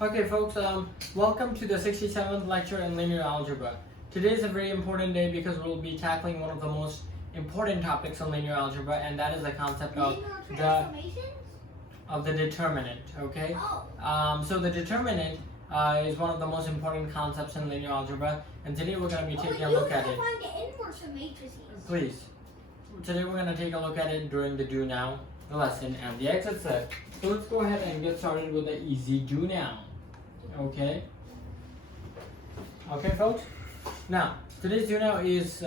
Okay folks, welcome to the 67th lecture in linear algebra. Today is a very important day because we'll be tackling one of the most important topics in linear algebra, and that is the concept of the determinant, okay? So the determinant is one of the most important concepts in linear algebra, and today we're going to be taking a look at it. Find the inverse of matrices. Please. Today we're going to take a look at it during the do now, the lesson, and the exit set. So let's go ahead and get started with the easy do now. Okay. Okay, folks. Now, today's do now is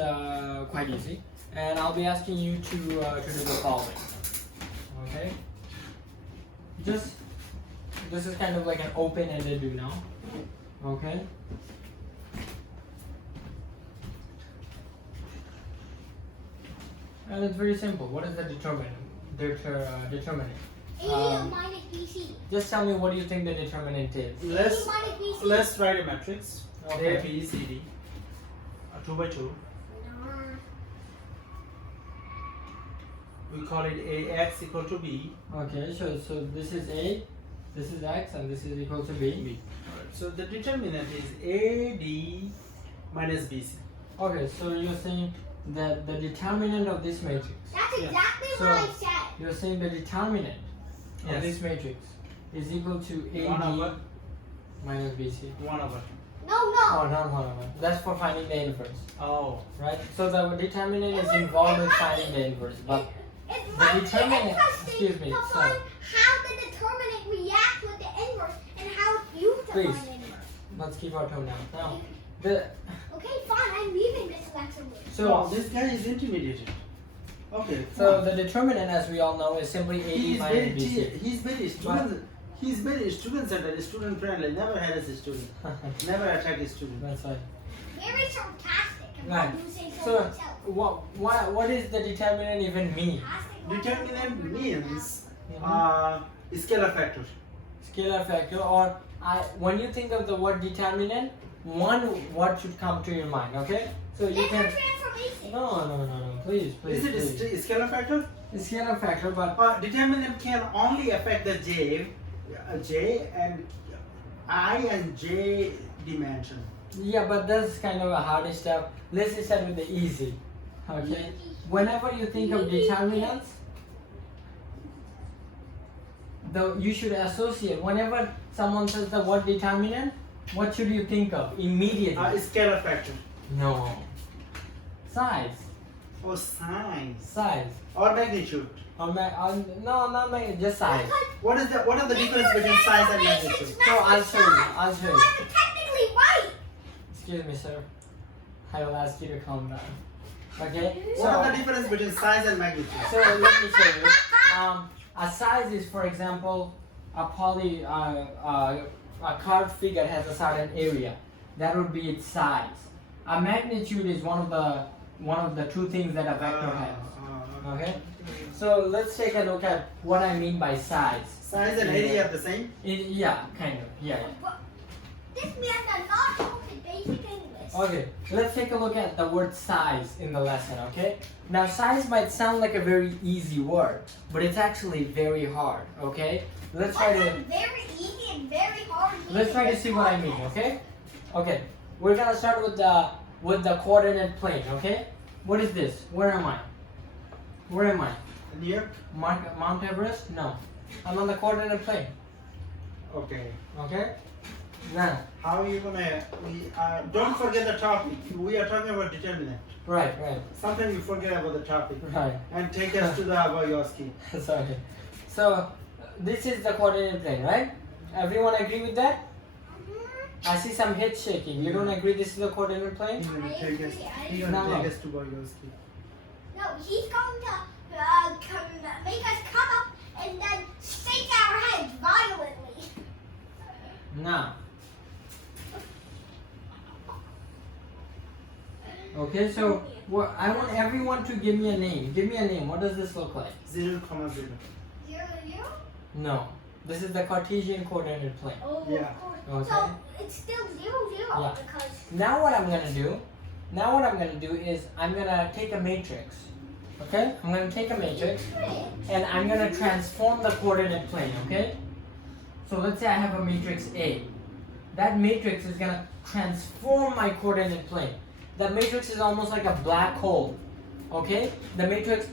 quite easy, and I'll be asking you to do the following. Okay. This is kind of like an open-ended do now. Okay. And it's very simple. What is the determinant? Determinant. A minus BC. Just tell me, what do you think the determinant is? Let's write a matrix. Okay. A, B, C, D. 2 by 2. We call it AX equal to B. Okay, so this is A, this is X, and this is equal to B. Alright, so the determinant is AD minus BC. Okay, so you're saying that the determinant of this matrix. That's Yeah. exactly So, what I said. You're saying the determinant of Yes. this matrix is equal to 1 AD over minus BC. 1 over. No. Oh, not 1 over. That's for finding the inverse, Oh. right? So the determinant is involved with finding the inverse, but It's the very determinant, interesting excuse me, to sorry. find how the determinant reacts with the inverse and how it's used to Please. find the inverse. let's keep our tone down. Now, the Okay, fine. I'm leaving this lecture room. So so this guy is intimidated. Okay. so the determinant, as we all know, is simply he AD is minus BC. he's very student centered, student friendly. Never harass a student. Never attack a student. That's right. Very sarcastic Right. about using so So, much help. what is the determinant even mean? Determinant means Mhm. scalar factor. Scalar factor, or when you think of the word determinant, one word should come to your mind. Okay, so you Linear can. transformation. No. Please. Is it a scalar factor? It's scalar factor, but Determinant can only affect the J and I and J dimension. yeah, but that's kind of a hard step. Let's just start with the easy. Okay. Whenever you think of determinants, you should associate. Whenever someone says the word determinant, what should you think of immediately? Scalar factor. No. Size. Or size. Size. Or magnitude. No, not just size. What are the difference between size and magnitude? So I'll show you. I'm technically right. Excuse me, sir. I will ask you to calm down. Okay. What are the difference between size and magnitude? So let me show you. A size is, for example, a curved figure has a certain area. That would be its size. A magnitude is one of the two things that a vector has. Okay. So let's take a look at what I mean by size. Size and area are the same? Yeah, kind of. Yeah. This means I'm not talking basic English. Okay, let's take a look at the word size in the lesson, okay? Now, size might sound like a very easy word, but it's actually very hard, okay? Let's try to Very easy and very hard. let's try to see what I mean, okay? Okay, we're gonna start with the coordinate plane, okay? What is this? Where am I? Where am I? Near? Mount Everest? No, I'm on the coordinate plane. Okay. Okay. Now, How are you gonna? Don't forget the topic. We are talking about determinant. right. Sometimes you forget about the topic. Right. And take us to the Vygotsky. Sorry. So this is the coordinate plane, right? Everyone agree with that? I see some head shaking. You don't agree this is the coordinate plane? He's gonna take us. He's No. gonna take us to Vygotsky. No, he's going to make us come up and then shake our heads violently. Now. Okay, so I want everyone to give me a name. Give me a name. What does this look like? 0,0. 0, 0? No. This is the Cartesian coordinate plane. Oh, Yeah. of course. Okay. So it's still 0, 0 Yeah. because Now what I'm gonna do is I'm gonna take a matrix. Okay? I'm gonna take a matrix and I'm gonna transform the coordinate plane, okay? So let's say I have a matrix A. That matrix is gonna transform my coordinate plane. That matrix is almost like a black hole. Okay? The matrix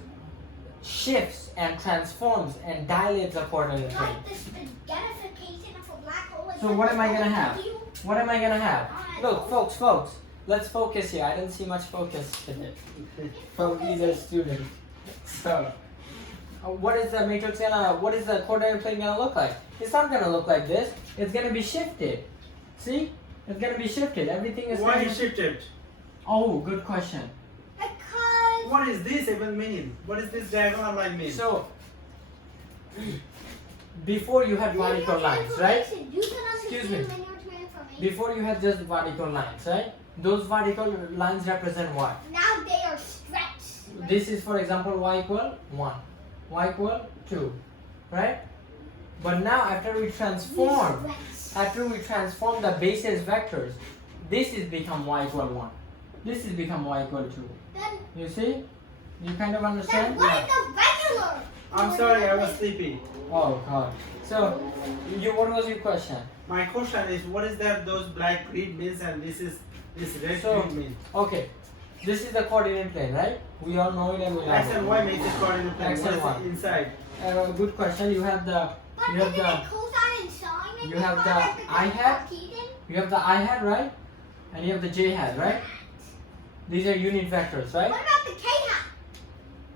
shifts and transforms and dilates the coordinate plane. Like the spaghettification of a black hole. So what am I gonna have? What am I gonna have? Look, folks, let's focus here. I didn't see much focus today from either student. So, what is the matrix what is the coordinate plane gonna look like? It's not gonna look like this. It's gonna be shifted. See? It's gonna be shifted. Everything is Why gonna is shifted? Oh, good question. Because What is this even mean? What is this diagonal line mean? So, before you had vertical lines, right? You can Excuse understand me. linear transformation. Before you had just vertical lines, right? Those vertical lines represent what? Now they are stretched. Right? This is, for example, y equal 1, y equal 2, right? But now after we transform the basis vectors, this is become y equal 1. This is become y equal 2. Then, You see? You kind of then understand? what is the regular? I'm sorry, I was sleepy. Oh god. So, what was your question? My question is, what is that those black grid means and this red So- grid means? Okay. This is the coordinate plane, right? We all know it and we X love and it. Y makes it coordinate plane. X What and is Y. it inside? Good question. You have the But You have isn't the- it cosine and sine? you and have then the what is I hat. Arcadian? You have the I hat, right? And you have the J hat, right? These are unit vectors, right? What about the k hat?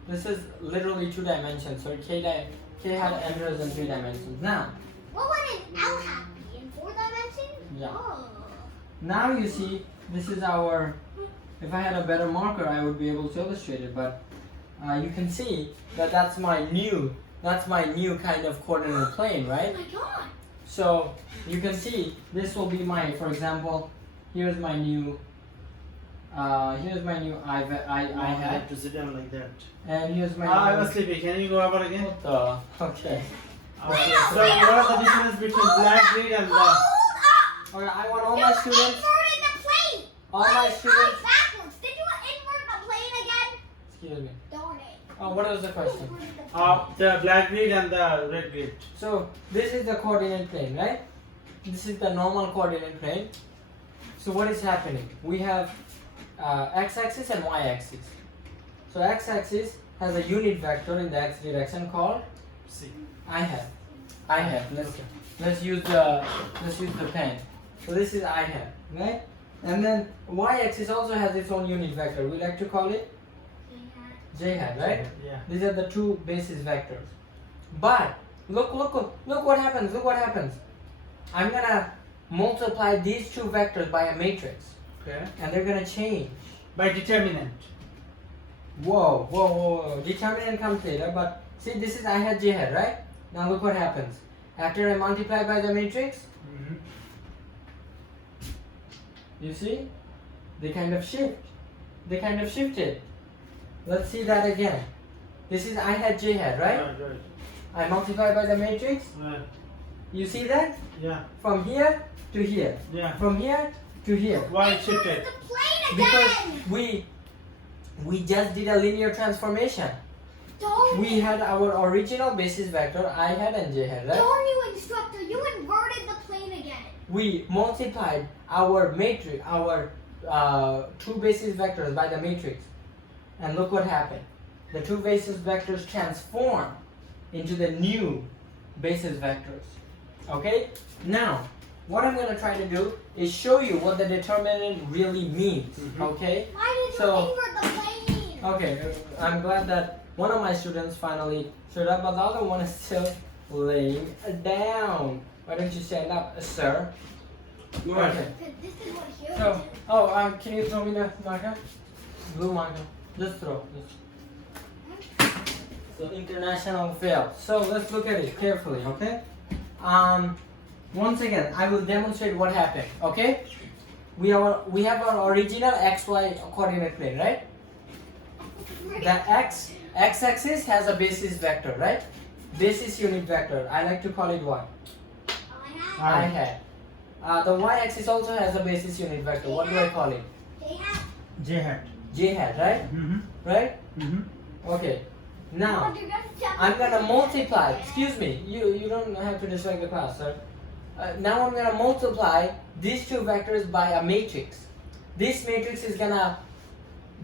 This is literally 2 dimensions. So K hat enters in 3 dimensions. Now, What would an L hat be? In 4 dimensions? Yeah. Oh. now you see, this is our. If I had a better marker, I would be able to illustrate it. But you can see that that's my new kind of coordinate plane, Oh right? my god. So you can see this will be my, for example, here's my new I I hat, have to sit down like that. and here's my. I new- was sleepy. Can you go over again? What the? Okay. Okay. So what are the difference between black grid and the? Hold up! Okay, I want all You my students. inverted the plane! All my students. backwards! Did you invert the plane again? Excuse me. Darn it. Oh, what was the question? You inverted the plane. The black grid and the red grid. So this is the coordinate plane, right? This is the normal coordinate plane. So what is happening? We have x-axis and y-axis. So x-axis has a unit vector in the x direction called See. I hat. Let's use the pen. So this is I hat, right? And then y-axis also has its own unit vector. We like to call it j hat, right? Yeah. These are the 2 basis vectors. But look what happens. Look what happens. I'm gonna multiply these 2 vectors by a matrix, Okay. and they're gonna change. By determinant. Whoa. Determinant comes later, but see, this is I hat j hat, right? Now look what happens. After I multiply by the matrix, Mm-hmm. you see, they kind of shift. They kind of shifted. Let's see that again. This is I hat j hat, right? Right. I multiply by the matrix. Right. You see that? Yeah. From here to here. Yeah. From here to here. Why it shifted? The plane Because again! we just did a linear transformation. Darn We it. had our original basis vector I hat and j hat, right? Darn you, instructor. You inverted the plane again. We multiplied our matrix, our 2 basis vectors by the matrix, and look what happened. The 2 basis vectors transform into the new basis vectors. Okay? Now, what I'm going to try to do is show you what the determinant really means. Mhm. Okay? Why did you So- invert the plane? Okay, I'm glad that one of my students finally stood up, but the other one is still laying down. Why don't you stand up, sir? Go ahead. Okay. Because this is what heroes So, do. can you throw me the marker? Blue marker. Just throw. So international fail. So let's look at it carefully, okay? Once again, I will demonstrate what happened. Okay? We have our original XY coordinate plane, right? The x-axis has a basis vector, right? Basis unit vector. I like to call it what? I I hat. The y-axis also has a basis unit vector. What do I call it? They have J hat. J hat, right? Mm-hmm. Right? Mm-hmm. Okay. Now, But you're gonna tell me I'm gonna to- multiply. Excuse me. You don't have to dislike the class, sir. Now I'm gonna multiply these two vectors by a matrix. This matrix is gonna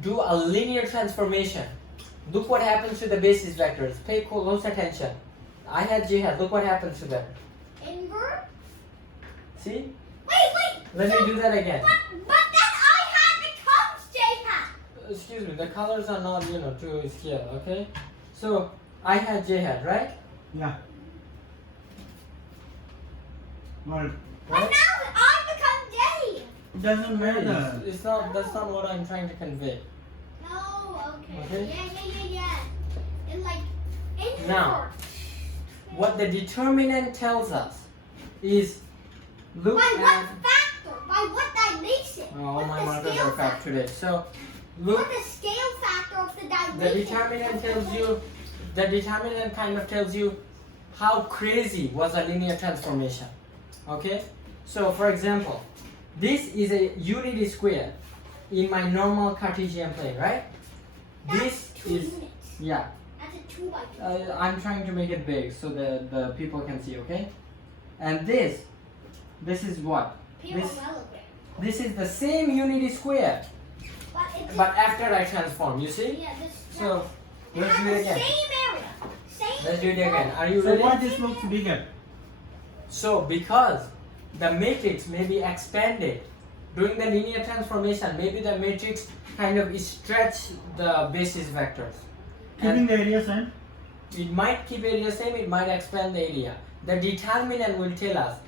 do a linear transformation. Look what happens to the basis vectors. Pay close attention. I had J hat. Look what happens to them. Invert? See? Wait! Let me do that again. But then I had becomes J hat. Excuse me. The colors are not, to scale. Okay. So I had J hat, right? Yeah. Well, And Right? now I become J. it doesn't matter. It's not. That's not what I'm trying to convey. No, okay. Okay. Yeah. And like invert. Now, what the determinant tells us is look By what at. factor? By what dilation? Oh, What my the markers scale are crap factor? today. So What look. the scale factor of the dilation? The determinant tells you. The determinant kind of tells you how crazy was a linear transformation. Okay. So for example, this is a unity square in my normal Cartesian plane, right? That's This 2 is units. yeah. That's a 2 by 2. I'm trying to make it big so that the people can see, okay? And this is what? Parallelogram. This is the same unity square, But it's but after I transform, you see? yeah, this So it let's has do it the again. same area. Same Let's do it again. Are you So ready? why this looks bigger? So because the matrix may be expanded during the linear transformation, maybe the matrix kind of stretch the basis vectors. Keeping the area same? It might keep area same, it might expand the area. The determinant will tell us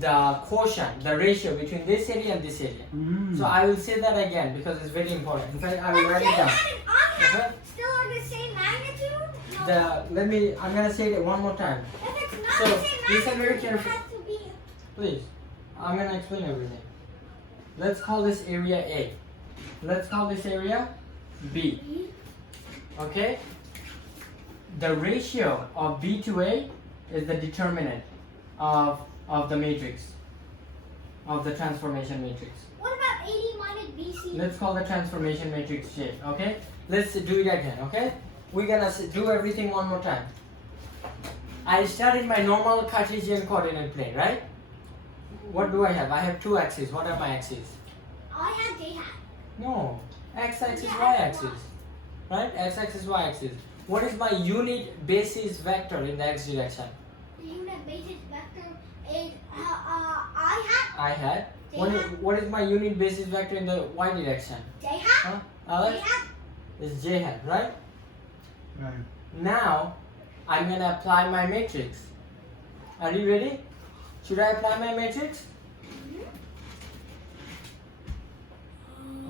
the quotient, the ratio between this area and this area. Mm. So I will say that again because it's very important. In fact, I will But write J it down. hat and I hat Okay. still are the same magnitude? No. I'm gonna say it one more time. If it's not So, the same listen very magnitude, it carefully. has to be. Please, I'm gonna explain everything. Let's call this area A. Let's call this area B. Okay? The ratio of B to A is the determinant of the matrix, of the transformation matrix. What about 80 minus BC? Let's call the transformation matrix J, okay? Let's do it again, okay? We're gonna do everything one more time. I started my normal Cartesian coordinate plane, right? What do I have? I have two axes. What are my axes? I had J hat. No, x-axis, Yeah, y-axis, right? X-axis, y-axis. What is my unit basis vector in the x direction? The unit basis vector is I hat. I had. J What hat. what is my unit basis vector in the y direction? J hat. Huh? J Alex? hat. It's j hat, right? Right. Now, I'm gonna apply my matrix. Are you ready? Should I apply my matrix?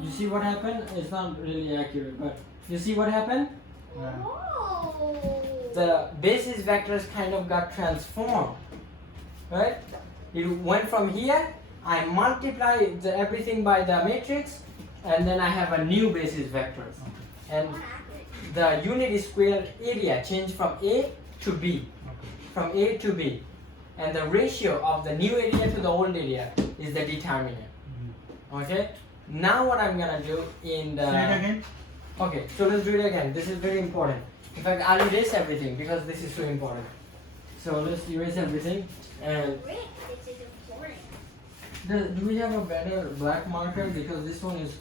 You see what happened? It's not really accurate, but you see what happened? Yeah. Oh. The basis vectors kind of got transformed, right? It went from here, I multiply everything by the matrix, and then I have a new basis vectors. And the unit square area changed from A to B, from A to B. And the ratio of the new area to the old area is the determinant. Okay? Now what I'm gonna do in the... Say it again. Okay, so let's do it again. This is very important. In fact, I'll erase everything because this is so important. So let's erase everything. And Rick, this is important. do we have a better black marker? Because this one is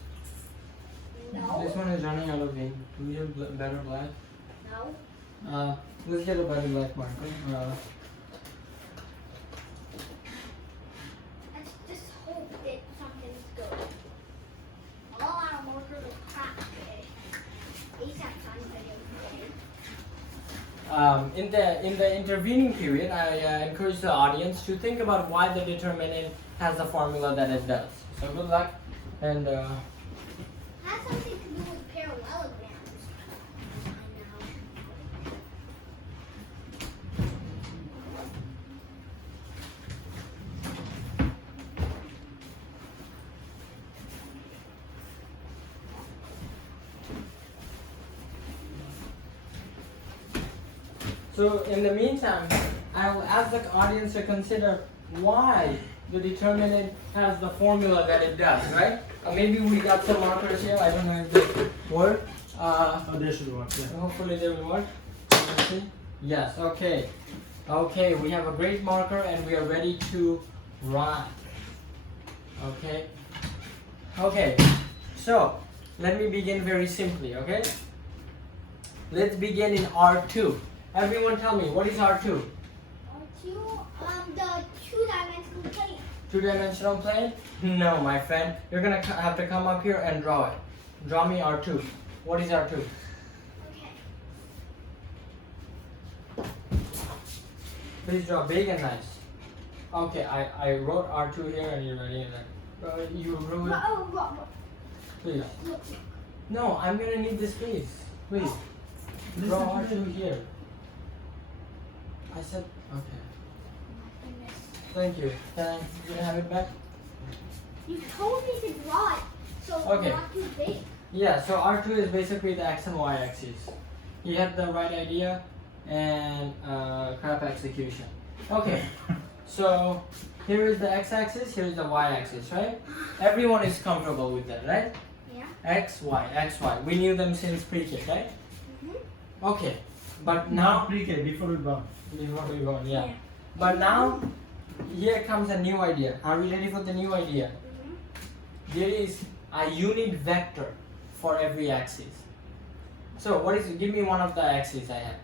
No. running out of ink. Do we have better black? No. Let's get a better black marker. Let's just hope that something's good. All our markers are crap today. ASAP time video today. In the intervening period, I encourage the audience to think about why the determinant has the formula that it does. So good luck, and Has something to do with parallelograms. I know. so in the meantime, I will ask the audience to consider why the determinant has the formula that it does, right? Maybe we got some markers here. I don't know if they work. Oh, they should work. Yeah. Hopefully they will work. Let's see. Yes, okay. Okay, we have a great marker and we are ready to rock. Okay. Okay, so let me begin very simply, okay? Let's begin in R2. Everyone tell me, what is R2? The two-dimensional plane. Two-dimensional plane? No, my friend. You're gonna have to come up here and draw it. Draw me R2. What is R2? Okay. Please draw big and nice. Okay, I wrote R2 here and you're writing it there. You wrote it. What? Please. Look. No, I'm gonna need this piece. Please. Draw R2 here. I said, okay. Goodness. Thank you. Can I have it back? You told me to draw it, so Okay. it's not too big. Yeah, so R2 is basically the X and Y axis. You had the right idea and crap execution. Okay, so here is the X axis, here is the Y axis, right? Everyone is comfortable with that, right? Yeah. X, Y, X, Y. We knew them since pre-K, right? Mm-hmm. Okay, but Now now, pre-K before we born. before we go, yeah. But now, here comes a new idea. Are we ready for the new idea? Mm-hmm. There is a unit vector for every axis. So what is it? Give me one of the axes I have.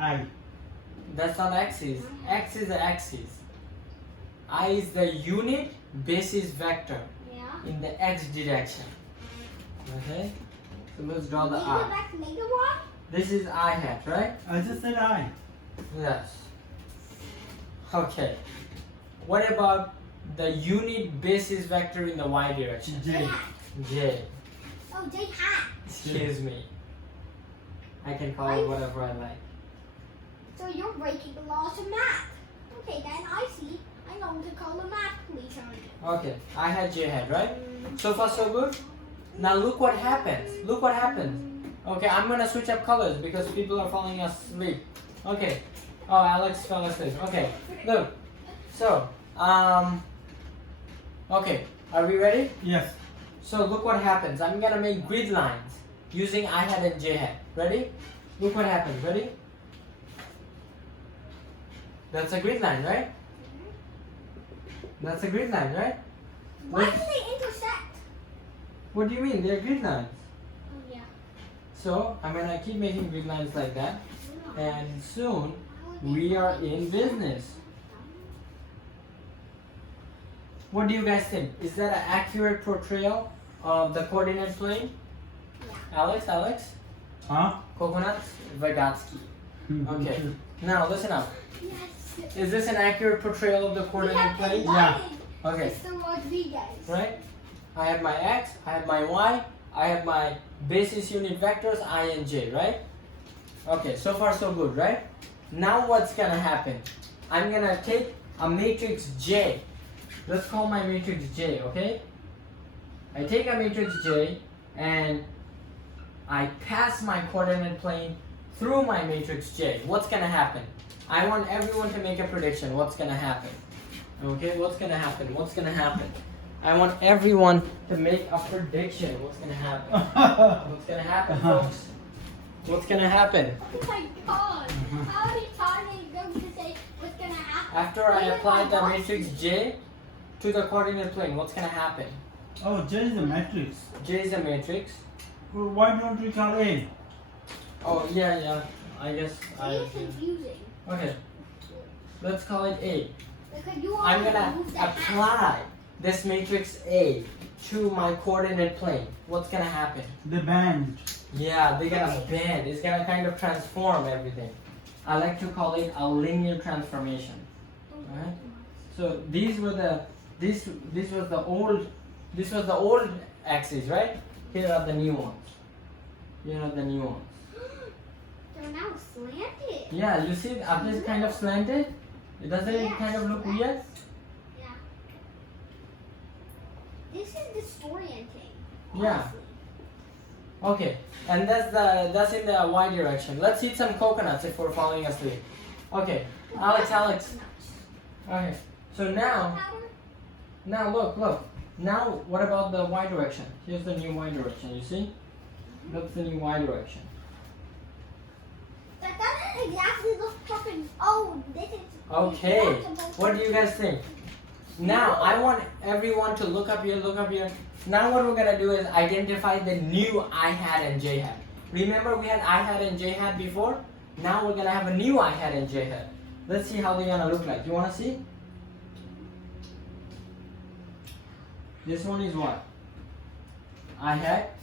I. That's not axis. X is the axis. I is the unit basis vector Yeah. in the x direction. Okay? So let's draw the Can you go I. back to make the one? This is I hat, right? I just said I. Yes. Okay. What about the unit basis vector in the y direction? J. J. Oh, J hat. Excuse me. I can call it whatever I like. So you're breaking the laws of math. Okay, then I see. I'm going to call the math police on you. Okay, I had J hat, right? So far so good? Now look what happens. Look what happens. Okay, I'm gonna switch up colors because people are falling asleep. Okay. Oh, Alex fell asleep. Okay, look. So, okay, are we ready? Yes. So look what happens. I'm gonna make grid lines using I hat and J hat. Ready? Look what happens. Ready? That's a grid line, right? That's a grid line, right? Why do they intersect? What do you mean? They're grid lines. Oh, yeah. So I'm gonna keep making grid lines like that, and soon we are in business. What do you guys think? Is that an accurate portrayal of the coordinate plane? Yeah. Alex? Huh? Coconut? Vygotsky. Okay. Now listen up. Yes. Is this an accurate portrayal of the We coordinate have the plane? line. Okay. Mr. Rodriguez. Right? I have my X, I have my Y, I have my basis unit vectors I and J, right? Okay, so far so good, right? Now what's gonna happen? I'm gonna take a matrix J. Let's call my matrix J, okay? I take a matrix J and I pass my coordinate plane through my matrix J. What's gonna happen? I want everyone to make a prediction. What's gonna happen? Okay, what's gonna happen? What's gonna happen? I want everyone to make a prediction. What's gonna happen? What's gonna happen, folks? What's gonna happen? Oh my god. How many times are you going to say what's going to happen? After I Even apply my the boss- matrix J to the coordinate plane, what's gonna happen? Oh, J is a matrix. J is a matrix. Well, why don't we call A? Oh yeah, I guess I. It's confusing. Okay, let's call it A. Because you I'm always gonna move the hat. apply this matrix A to my coordinate plane. What's gonna happen? The band. Yeah, they're gonna bend. It's gonna kind of transform everything. I like to call it a linear transformation. Alright? So these were the this was the old axes, right? Here are the new ones. Here are the new ones. They're now slanted. Yeah, you see, are these kind of slanted? Doesn't it kind of look weird? Yeah. This is disorienting. Yeah. honestly. Okay, and that's in the y direction. Let's eat some coconuts if we're falling asleep. Okay, Alex. Okay, so now look. Now what about the y direction? Here's the new y direction. You see? That's the new y direction. That doesn't exactly look perfect. Oh, this is. Okay. impossible. What do you guys think? Now I want everyone to look up here, look up here. Now what we're gonna do is identify the new I hat and j hat. Remember we had I hat and j hat before? Now we're gonna have a new I hat and j hat. Let's see how they're gonna look like. You wanna see? This one is what? I hat.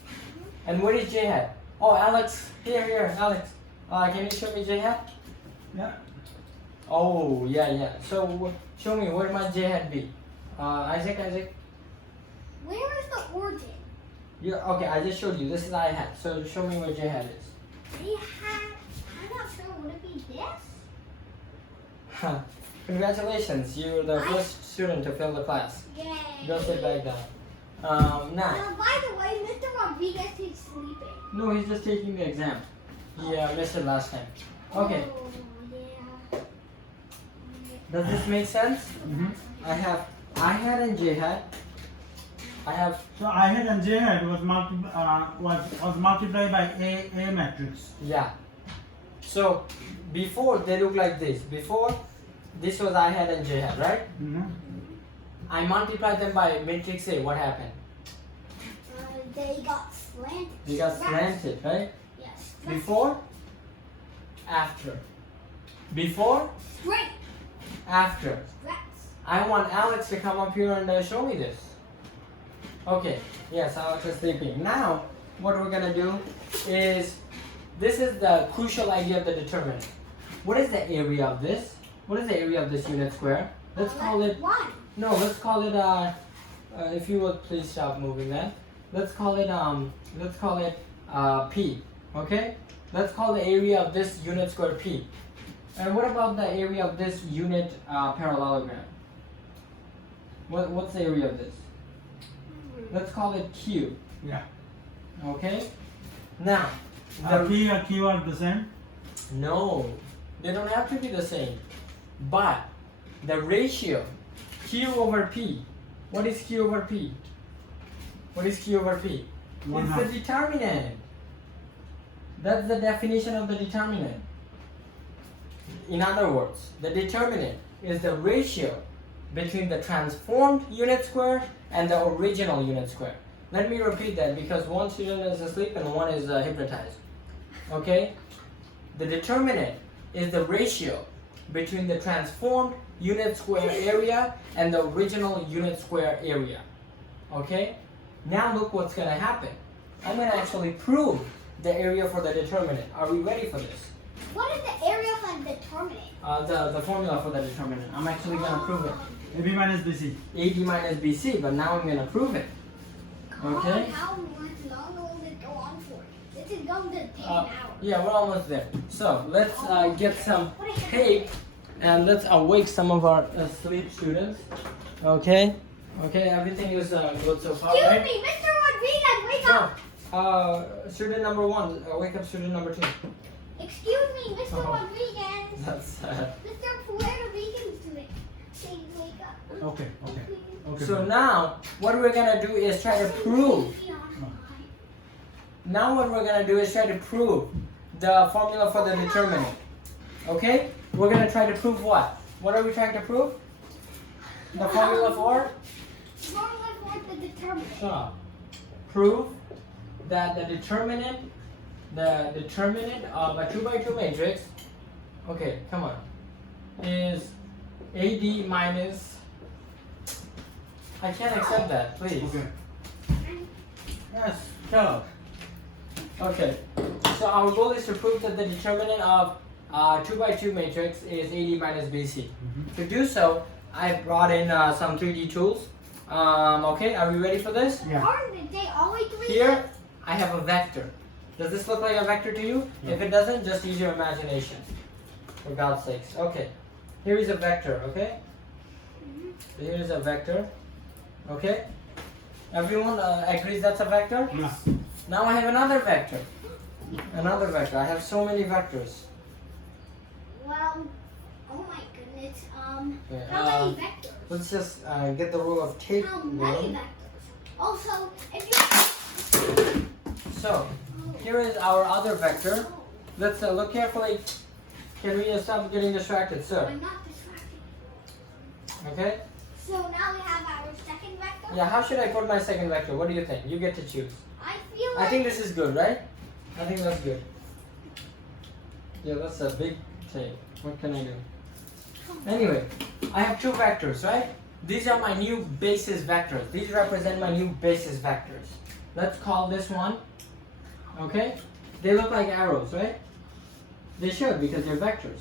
And what is j hat? Oh, Alex, here, Alex. Can you show me j hat? Yeah. Oh, yeah. So show me where might j hat be? Isaac. Where is the origin? Yeah, okay, I just showed you. This is I hat. So show me where j hat is. They had. I'm not sure. Would it be this? Congratulations, you're the first student to fill the class. Yay. Go sit back down. Now, By the way, Mr. Rodriguez is sleeping. no, he's just taking the exam. He missed it last time. Okay, Oh, yeah. does this make sense? Mm-hmm. I have I hat and j hat. I have, So I had and J hat was multiplied by A matrix. yeah. So before they look like this. Before this was I hat and j hat, right? Mm-hmm. I multiplied them by matrix A. What happened? They got slanted. They got slanted, right? Yes. Before, after. Before, Straight. after. Strats. I want Alex to come up here and show me this. Okay, yes, Alex is sleeping. Now, what we're gonna do is, this is the crucial idea of the determinant. What is the area of this? What is the area of this unit square? Let's call it, One. no, let's call it, if you would please stop moving that. Let's call it P, okay? Let's call the area of this unit square P. And what about the area of this unit parallelogram? What's the area of this? Let's call it Q, Yeah. okay? Now, P and Q are the same. no, they don't have to be the same. But the ratio Q over P, what is Q over P? What is Q over P? One It's half. the determinant. That's the definition of the determinant. In other words, the determinant is the ratio between the transformed unit square and the original unit square. Let me repeat that because one student is asleep and one is hypnotized. Okay? The determinant is the ratio between the transformed unit square area and the original unit square area. Okay? Now look what's going to happen. I'm going to actually prove the area for the determinant. Are we ready for this? What is the area of the determinant? The formula for the determinant. I'm actually going to prove it. AB minus BC. AD minus BC, but now I'm going to prove it. Okay. God, how much longer will it go on for? This is going to take an hour. Yeah, we're almost there. So let's get some tape and let's awake some of our asleep students. Okay. Okay, everything is good so far, Excuse right? me, Mr. Rodriguez, wake up! Student number 1, wake up student number 2. Excuse me, Mr. Oh. Rodriguez. That's sad. Mr. Puerto Rican student. Please wake up. Okay. Okay. So now, what we're gonna do is try to prove. Now what we're gonna do is try to prove the formula for the determinant. Okay? We're gonna try to prove what? What are we trying to prove? The formula for? Formula for the determinant. Shut up. Prove that the determinant of a 2x2 matrix, okay, come on, is AD minus, I can't accept that, please. Okay. Yes. Go. Okay, so our goal is to prove that the determinant of 2x2 matrix is AD minus BC. To do so, I brought in some 3D tools. Okay, are we ready for this? Yeah. Aren't they always three? Here, I have a vector. Does this look like a vector to you? Yeah. If it doesn't, just use your imagination. For God's sakes. Okay, here is a vector, okay? Here is a vector, okay? Everyone agrees that's a vector? Yeah. Now I have another vector. Another vector. I have so many vectors. Well, oh my goodness. Okay, How many vectors? Let's just get the rule of tape How many going. vectors? Also, if you So, here is our other vector. Let's look carefully. Can we stop getting distracted, sir? I'm not distracted. Okay? So now we have our second vector. Yeah, how should I put my second vector? What do you think? You get to choose. I feel I like think this is good, right? I think that's good. Yeah, that's a big thing. What can I do? Anyway, I have two vectors, right? These are my new basis vectors. These represent my new basis vectors. Let's call this one, okay? They look like arrows, right? They should because they're vectors.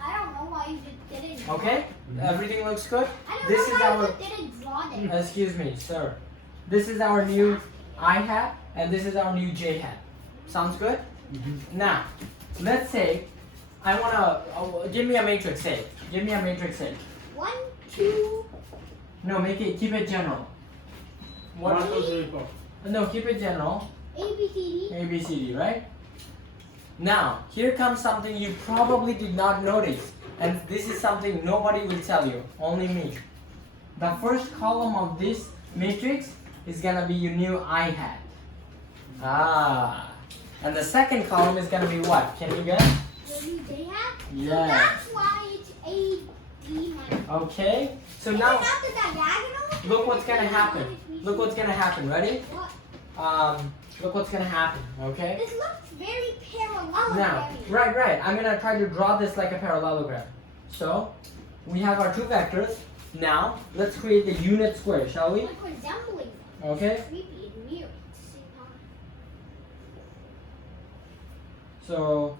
I don't know why you just didn't. Okay? Everything looks good? I don't This know is why our, you just didn't draw them. excuse me, sir. This is our new I hat and this is our new J hat. Sounds good? Now, let's say I wanna, give me a matrix A. Give me a matrix A. 1, 2, No, keep it general. 1, 2, 3, 4. No, keep it general. A, B, C, D. A, B, C, D, right? Now, here comes something you probably did not notice. And this is something nobody will tell you, only me. The first column of this matrix is gonna be your new I hat. Ah. And the second column is gonna be what? Can you guess? The new J hat. So Yes. that's why it's A, D minus. Okay. So And now, then at the diagonal. look what's gonna happen. Look what's gonna happen. Ready? What? Look what's gonna happen. Okay. This looks very parallel. Now, right. I'm gonna try to draw this like a parallelogram. So, we have our two vectors. Now, let's create the unit square, shall we? Like resembling. Okay. Creepy and weird at the same time. So,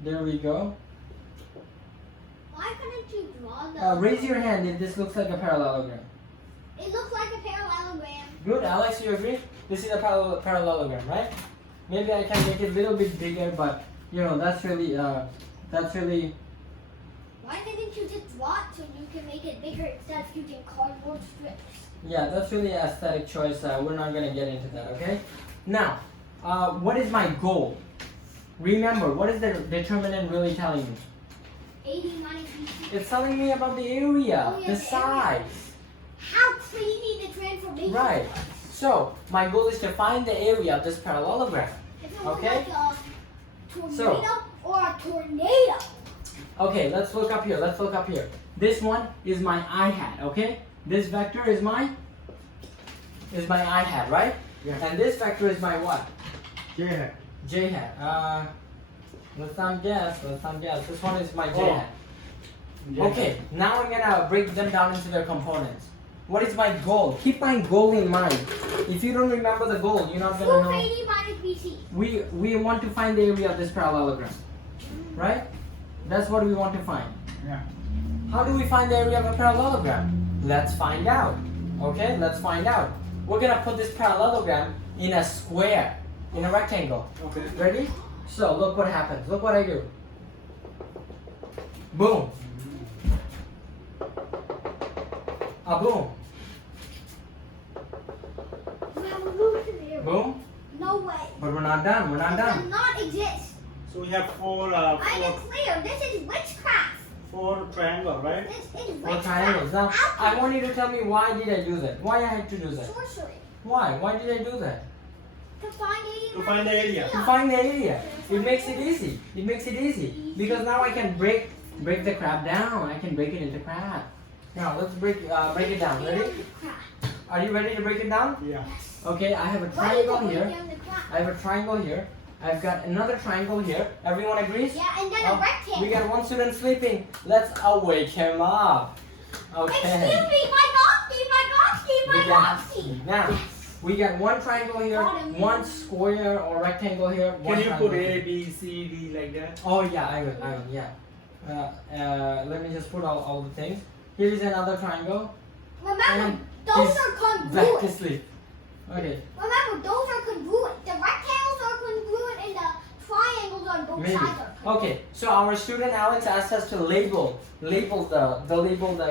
there we go. Why couldn't you draw the? Raise your hand if this looks like a parallelogram. It looks like a parallelogram. Good, Alex, you agree? This is a parallelogram, right? Maybe I can make it a little bit bigger, but you know that's really. Why didn't you just draw it so you can make it bigger instead of using cardboard strips? Yeah, that's really an aesthetic choice. We're not gonna get into that, okay? Now, what is my goal? Remember, what is the determinant really telling me? 80 minus BC. It's telling me about the area, Oh, yeah, the the size. How crazy the transformation Right. was. So, my goal is to find the area of this parallelogram. If it was Okay. like a tornado or a tornado. Okay, let's look up here. This one is my I hat, okay? This vector is my I hat, right? Yeah. And this vector is my what? J hat. J hat. Let's not guess. This one is my J Oh. hat. J Okay, hat. now I'm gonna break them down into their components. What is my goal? Keep my goal in mind. If you don't remember the goal, you're not gonna know. 280 minus BC. We want to find the area of this parallelogram, right? That's what we want to find. Yeah. How do we find the area of a parallelogram? Let's find out. Okay, let's find out. We're gonna put this parallelogram in a square, in a rectangle. Okay. Ready? So look what happens. Look what I do. Boom. A boom. Revolutionary. Boom. No way. But we're not done. We're not It done. does not exist. So we have four I'm clear. This is witchcraft. triangle, right? This is Four witchcraft. triangles. Now I Alchemy. want you to tell me why did I do that? Why I had to do that? Sorcery. Why? Why did I do that? To find area. To find the area. To find the area. It makes it easy. It makes it easy. Because now I can break the crab down. I can break it into crab. Now let's break it down. Ready? Are you ready to break it down? Yeah. Okay, I have a triangle here. I have a triangle here. I've got another triangle here. Everyone agrees? Yeah, and then Oh, a rectangle. we got one student sleeping. Let's awake him up. Okay. Excuse me, my We got, Gotsky. now, we got one triangle here, one square or rectangle here. One Can you triangle put here. A, B, C, D like that? Oh yeah, I will, yeah. Let me just put all the things. Here is another triangle. Remember, And those he's are back to congruent. sleep. Okay, Remember, those are congruent. The rectangles are congruent and the triangles on both maybe. sides are congruent. Okay, so our student Alex asked us to label the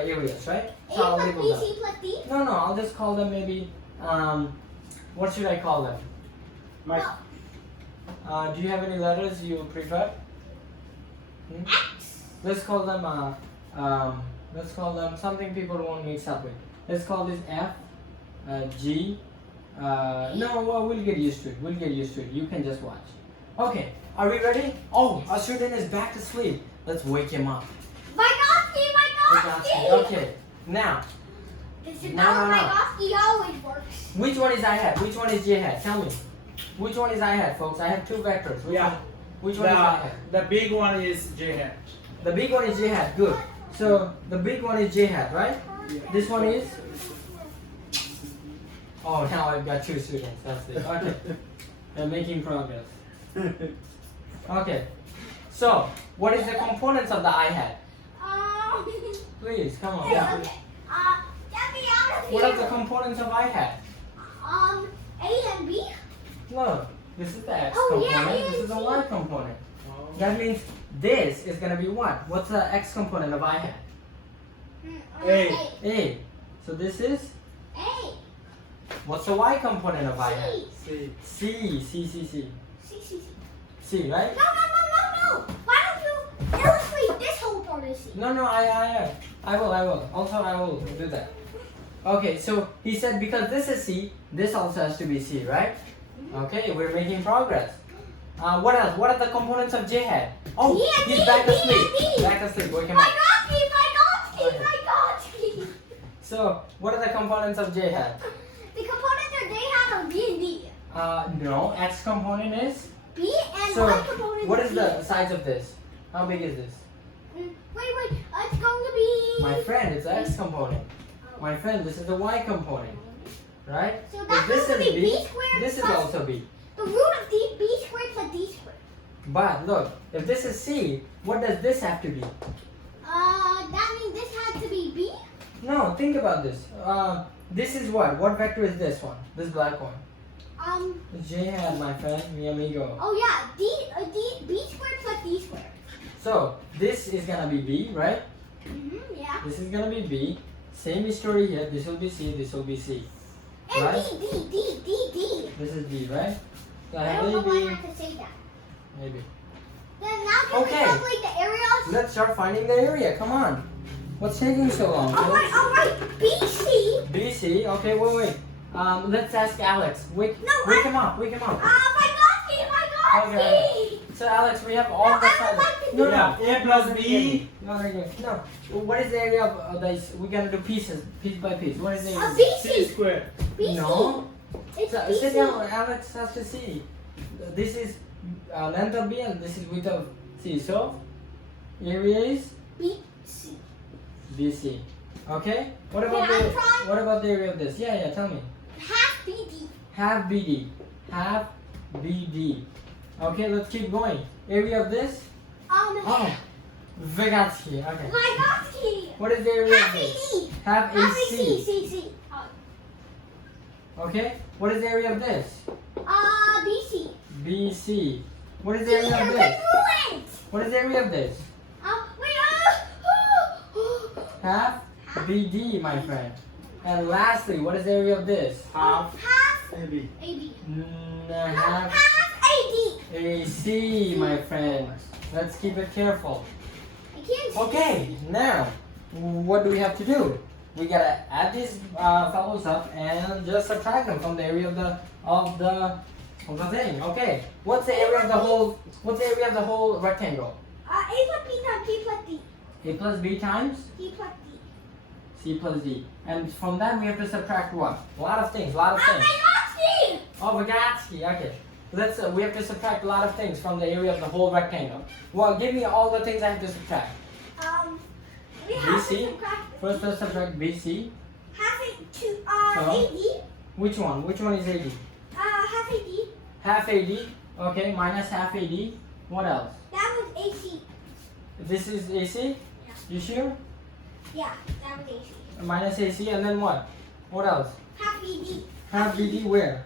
areas, right? A So I'll plus label B, them. C plus D. No, I'll just call them maybe, what should I call them? My No. Do you have any letters you prefer? X. Let's call them something people won't mix up with. Let's call this F, G, No, well, we'll get used to it. We'll get used to it. You can just watch. Okay, are we ready? Oh, our student is back to sleep. Let's wake him up. Vygotsky! Okay, now, This is No, how no, no. Vygotsky always works. which one is I hat? Which one is J hat? Tell me. Which one is I hat, folks? I have two vectors. Which one is I hat? The big one is J hat. The big one is J hat. Good. So the big one is J hat, right? Yeah. This one is. Oh, now I've got two students. That's it. Okay. I'm making progress. Okay. So, what is the components of the I hat? Please, come on. Okay. Get me out of here. What are the components of I hat? A and B. Look, this is the X Oh, yeah, component. yeah, This is the yeah. Y component. That means this is gonna be what? What's the X component of I hat? A. A. So this is. A. What's the Y component of I hat? C. C. C. C. C, right? No. Why don't you illustrate this whole part of C? No, I will. Also, I will do that. Okay, so he said because this is C, this also has to be C, right? Okay, we're making progress. What else? What are the components of J hat? Oh, D and he's D, back D asleep. and D. Back asleep. Wake him up. Vygotsky. So, what are the components of J hat? The components that they have are B and D. No, X component is. B and So, Y component what is is the size of this? How big is this? Wait. It's going to be. My friend, it's X component. My friend, this is the Y component, right? So If that's this going to is be B, B squared this is plus also B. the root of B squared plus D squared. But look, if this is C, what does this have to be? That means this has to be B. No, think about this. This is what? What vector is this one? This black one. J hat, my friend, mi amigo. Oh yeah, B squared plus D squared. So this is gonna be B, right? Yeah. This is gonna be B. Same story here. This will be C. This will be C. And Right? D. This is D, right? So I I have don't know A, why I B, have to say that. maybe. Then now can Okay. we calculate the areas? Let's start finding the area. Come on. What's taking so long? folks? Alright. BC. BC. Okay, wait. Let's ask Alex. Wake him up. Vygotsky. Okay. So Alex, we have all No, the I would sides. like to No, do no. A plus B. No. What is the area of this? We're gonna do pieces, piece by piece. What is the area? BC. C square. BC. No. It's So, BC. sit down. Alex has to see. This is length of B and this is width of C. So area is BC. BC. Okay. What about Yeah, I'm trying. what about the area of this? Yeah. Tell me. Half BD. Half BD. Half BD. Okay, let's keep going. Area of this? Oh, Vygotsky. Okay. Vygotsky. What is the area Half of this? BD. Half Half AC. C. Okay. What is the area of this? BC. BC. What is the area of this? Congruent. What is the area of this? Half BD, my friend. And lastly, what is the area of this? Half Half AB. AB. Half Half AD. AC, my friend. Let's keep it careful. I can't see. Okay, now, what do we have to do? We gotta add these fellows up and just subtract them from the area of the thing. Okay, what's the area of the whole? What's the area of the whole rectangle? A plus B times C plus D. A plus B times C plus D. C plus D. And from that we have to subtract what? A lot of things. Vygotsky. Oh, Vygotsky. Okay. Let's. We have to subtract a lot of things from the area of the whole rectangle. Well, give me all the things I have to subtract. We have BC. to subtract. First, let's subtract BC. Half A to So? AD. Which one? Which one is AD? Half AD. Half AD. Okay, minus half AD. What else? That was AC. This is AC. Yeah. You sure? Yeah, that was AC. Minus AC, and then what? What else? Half BD. Half BD where?